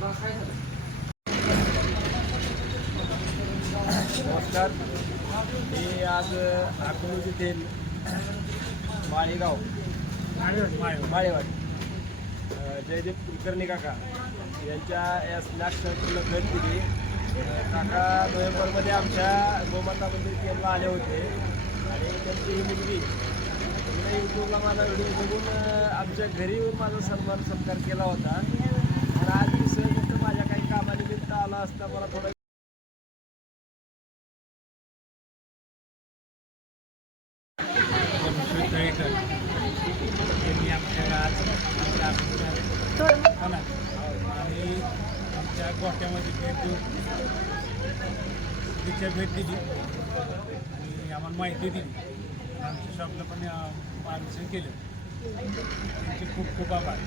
नमस्कार. मी आज अकलूज येथील माळेगाव माळेवाडी जयदेव कुलकर्णी काका यांच्या या स्नॅक सर्कलला भेट दिली. काका नोव्हेंबरमध्ये आमच्या दोमासामध्ये केंद्र आले होते. आणि त्यांची ही मुलगी यूट्यूबला माझा व्हिडिओ बघून आमच्या घरी येऊन माझा सन्मान सत्कार केला होता. आणि आज आणि आमच्या गोठ्यामध्ये भेट देऊन तिच्या भेट दिली आणि आम्हाला माहिती दिली. आमच्या शॉपला पण मार्गदर्शन केलं. त्यांचे खूप खूप आभार.